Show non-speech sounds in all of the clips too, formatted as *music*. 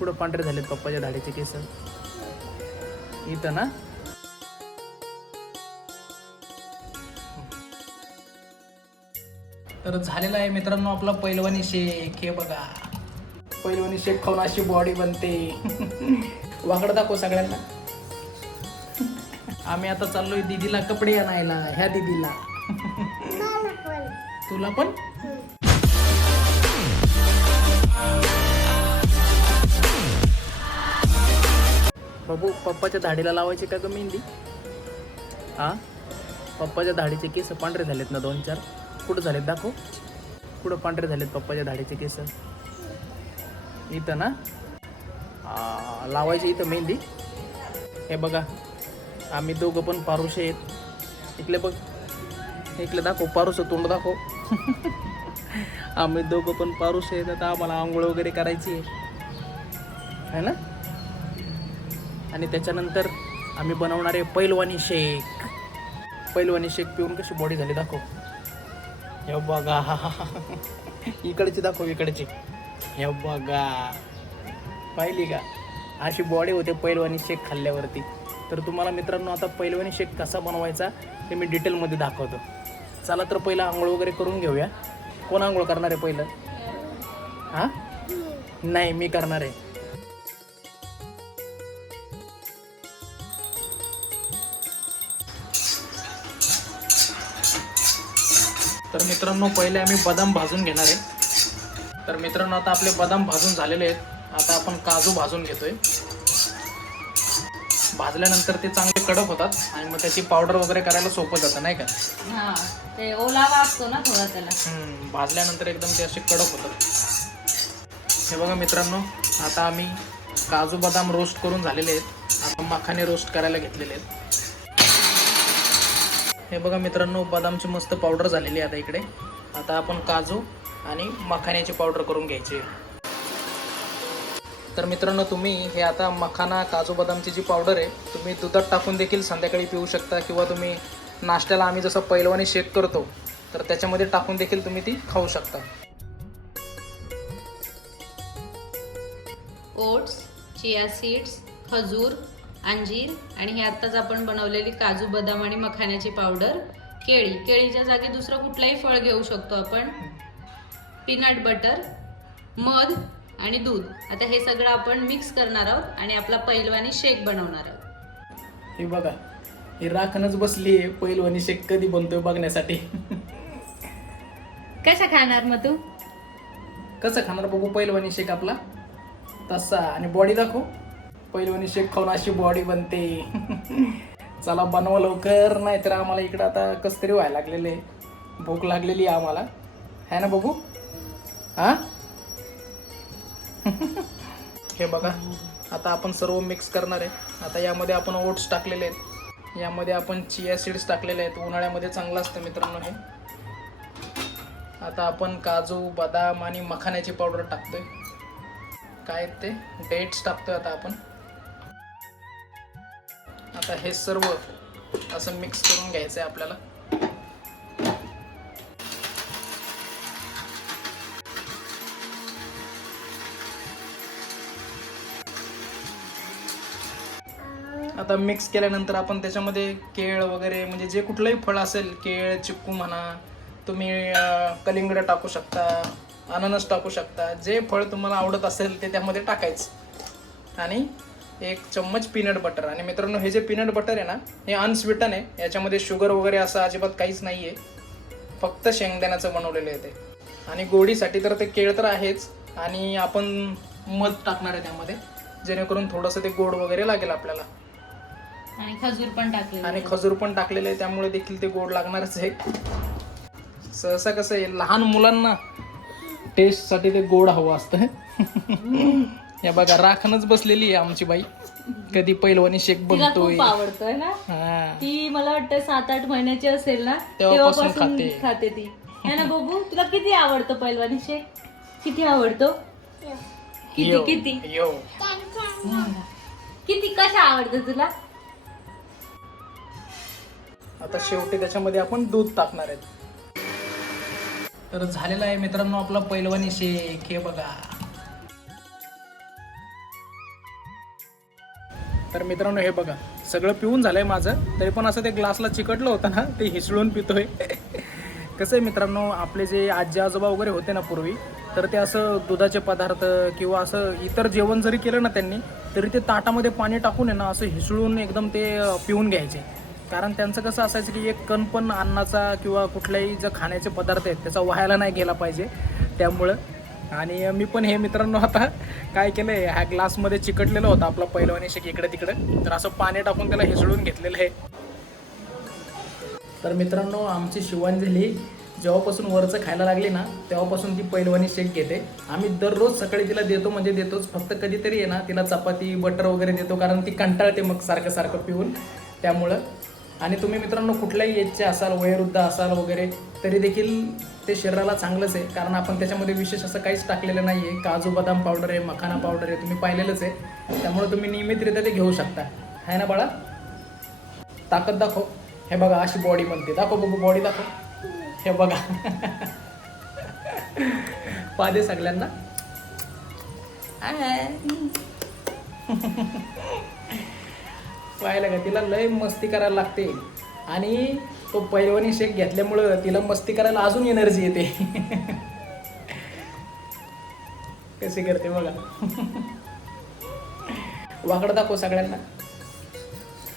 कुठं पांढरे झालेत पप्पाच्या दाढीचे केस? इथं ना? तर झालेला आहे मित्रांनो आपला पैलवानी शेक. हे बघा. पैलवानी शेक खाऊन अशी बॉडी बनते. *laughs* वाकड दाखव सगळ्यांना. *laughs* आम्ही आता चाललोय दीदीला कपडे आणायला ह्या दीदीला. *laughs* तुला पण? बाबू पप्पाच्या धाडीला लावायची का ग मेहंदी? हा पप्पाच्या धाडीचे केस पांढरे झालेत ना दोन चार. कुठं झालेत दाखव. कुठं पांढरे झालेत पप्पाच्या धाडीचे केस? इथं ना? लावायची इथं मेहंदी. हे बघा आम्ही दोघं पण पारुशे आहेत. इकडे बघ. इकडे दाखव पारुसं तोंड दाखव. *laughs* आम्ही दोघं पण पारुशे आहेत. आता आम्हाला आंघोळ वगैरे करायची आहे. ना? आणि त्याच्यानंतर आम्ही बनवणार आहे पैलवानी शेक. पैलवानी शेक पिऊन कशी बॉडी झाली दाखव. हे बघा. इकडची दाखव इकडची. हे बघा. पाहिली का? अशी बॉडी होते पैलवानी शेक खाल्ल्यावरती. तर तुम्हाला मित्रांनो आता पैलवानी शेक कसा बनवायचा हे मी डिटेलमध्ये दाखवतो. चला तर पहिलं आंघोळ वगैरे करून घेऊया. कोण आंघोळ करणार आहे पहिलं? हां? नाही मी करणार आहे. तर मित्रांनो पहिले आम्ही बदाम भाजून घेणार आहे. तर मित्रांनो आता आपले बदाम भाजून झालेले आहेत. आता आपण काजू भाजून घेतोय. भाजल्यानंतर ते चांगले कडक होतात आणि मग त्याची पावडर वगैरे करायला सोपं जातं नाही का? हा ते ओलावा असतो ना थोडा त्याला. भाजल्यानंतर एकदम ते असे कडक होतात. हे बघा मित्रांनो आता आम्ही काजू बदाम रोस्ट करून झालेले आहेत. आता मखाने रोस्ट करायला घेतलेले आहेत. हे बघा मित्रांनो बदामची मस्त पावडर झालेली आहे आता इकडे. आता आपण काजू आणि मखाण्याची पावडर करून घ्यायची. तर मित्रांनो तुम्ही हे आता मखाना काजू बदामची जी पावडर आहे तुम्ही दुधात टाकून देखील संध्याकाळी पिऊ शकता किंवा तुम्ही नाश्त्याला आम्ही जसं पैलवानी शेक करतो तर त्याच्यामध्ये टाकून देखील तुम्ही ती खाऊ शकता. ओट्स चिया सीड्स खजूर अंजीर आणि हे आत्ताच आपण बनवलेली काजू बदाम आणि मखाण्याची पावडर केळी. केळीच्या जागी दुसरं कुठलंही फळ घेऊ शकतो आपण. पीनट बटर मध आणि दूध. आता हे सगळं आपण मिक्स करणार आहोत आणि आपला पैलवानी शेक बनवणार आहोत. हे बघा ही राखणच बसली आहे पैलवानी शेक कधी बनतोय बघण्यासाठी. कसा खाणार मग तू? कसं खाणार बघू पैलवानी शेक आपला? तसा. आणि बॉडी दाखव. पैलवानी शेक खाऊन अशी बॉडी बनते. चला बनवा लवकर नाही तर आम्हाला इकडं आता कस तरी व्हायला लागलेले. भूक लागलेली आहे आम्हाला. है ना बघू हा? *laughs* हे बघा आता आपण सर्व मिक्स करणार आहे. आता यामध्ये आपण ओट्स टाकलेले आहेत. यामध्ये आपण चिया सीड्स टाकलेले आहेत. उन्हाळ्यामध्ये चांगलं असतं मित्रांनो हे. आता आपण काजू बदाम आणि मखाण्याची पावडर टाकतोय. काय ते? डेट्स टाकतोय आता आपण. आता हे सर्व असं मिक्स करून घ्यायचं आहे आपल्याला. आता मिक्स केल्यानंतर आपण त्याच्यामध्ये केळ वगैरे म्हणजे जे कुठलंही फळ असेल केळ चिक्कू म्हणा तुम्ही कलिंगडं टाकू शकता अननस टाकू शकता जे फळ तुम्हाला आवडत असेल ते त्यामध्ये टाकायचं. आणि एक चम्मच पीनट बटर आणि मित्रांनो हे जे पीनट बटर आहे ना हे अनस्वीटन आहे. याच्यामध्ये शुगर वगैरे असं अजिबात काहीच नाही आहे फक्त शेंगदाण्याचं बनवलेलं आहे ते. आणि गोडीसाठी तर ते केळ तर आहेच. आणि आपण मध टाकणार आहे त्यामध्ये. जेणेकरून थोडंसं ते गोड वगैरे लागेल आपल्याला. आणि खजूर पण टाकले आणि खजूर पण टाकलेले आहे. त्यामुळे देखील ते गोड लागणारच आहे. सहसा कसं आहे लहान मुलांना टेस्टसाठी ते गोड हवं असतं. या बघा राखणच बसलेली आहे आमची बाई. कधी पैलवानी शेक तिला बनतोय. खूप आवडतोय ना? हा. ती मला वाटतं सात आठ महिन्याची असेल ना तेव्हापासून तेव्हापासून खाते. खाते ती. है ना बघू तुला किती आवडतं पैलवानी शेक किती आवडतो? किती यो, किती? यो. किती कशा आवडतं तुला? आता शेवटी त्याच्यामध्ये आपण दूध टाकणार आहेत. तर झालेला आहे मित्रांनो आपला पैलवानी शेक हे बघा. तर मित्रांनो हे बघा सगळं पिऊन झालंय माझं. तरी पण असं ते ग्लासला चिकटलं होतं ना ते हिसळून पितोय. कसं आहे मित्रांनो आपले जे आजी आजोबा वगैरे होते ना पूर्वी तर ते असं दुधाचे पदार्थ किंवा असं इतर जेवण जरी केलं ना त्यांनी तरी ते ताटामध्ये पाणी टाकून आहे ना असं हिसळून एकदम ते पिऊन घ्यायचे. कारण त्यांचं कसं असायचं की एक कण पण अन्नाचा किंवा कुठल्याही जे खाण्याचे पदार्थ आहेत त्याचा व्हायला नाही गेला पाहिजे. त्यामुळं आणि मी पण हे मित्रांनो आता काय केलं आहे ह्या ग्लासमध्ये चिकटलेलं होतं आपला पहिलवानी शेक इकडे तिकडे. तर असं पाणी टाकून त्याला हिसळून घेतलेलं आहे. तर मित्रांनो आमची शिवांजली जेव्हापासून वरचं खायला लागली ना तेव्हापासून ती पहिलवानी शेक घेते. आम्ही दररोज सकाळी तिला देतो म्हणजे देतोच. फक्त कधीतरी आहे ना तिला चपाती बटर वगैरे देतो कारण ती कंटाळते मग सारखं सारखं पिऊन. त्यामुळं आणि तुम्ही मित्रांनो कुठल्याही एजचे असाल वयोवृद्ध असाल वगैरे तरी देखील ते शरीराला चांगलंच आहे. कारण आपण त्याच्यामध्ये विशेष असं काहीच टाकलेलं नाही आहे काजू बदाम पावडर आहे मखाना पावडर आहे तुम्ही पाहिलेलंच आहे. त्यामुळे तुम्ही नियमितरित्या ते घेऊ शकता. आहे ना बाळा? ताकद दाखव. हे बघा अशी बॉडी म्हणते दाखव बघू बॉडी दाखव. हे बघा. *laughs* पादे सगळ्यांना. पाहायला का तिला लय मस्ती करायला लागते. आणि तो पैलवानी शेक घेतल्यामुळं तिला मस्ती करायला अजून एनर्जी येते. *laughs* कशी करते बघा. *laughs* वाकड दाखव सगळ्यांना.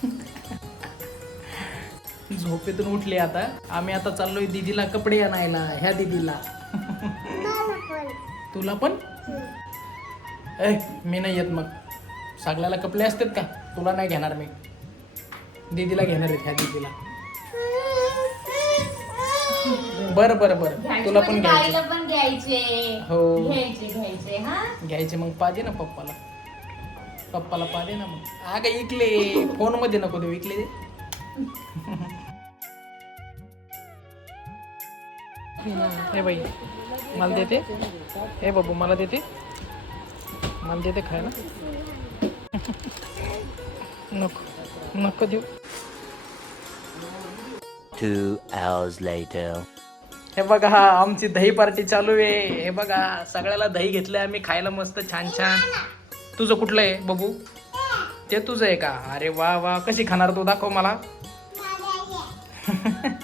*laughs* झोपेतून उठले आता. आम्ही आता चाललोय दीदीला कपडे आणायला ह्या दीदीला. तुला पण? ए मी नाही येत मग. सगळ्याला कपडे असतात का? तुला नाही घेणार मी. दीदीला घेणार आहेत ह्या दीदीला. बरं बरं बरं. तुला पण घ्यायचे पण घ्यायचे. हो. घ्यायचे घ्यायचे हा? घ्यायचे मग पाहिजे ना पप्पाला. पप्पाला पाहिजे ना मग. अगं इकले. फोनमध्ये नको देऊ इकले दे. हे बाई मला देते. हे बाबू मला देते. मला देते खायला. नको. नको देऊ. Two hours later. हे बघा आमची दही पार्टी चालू आहे. हे बघा सगळ्याला दही घेतलंय आम्ही खायला मस्त छान छान. तुझं कुठलं आहे बबू? ते तुझं आहे का? अरे वा वा. कशी खाणार तू? दाखव मला. *laughs* *laughs*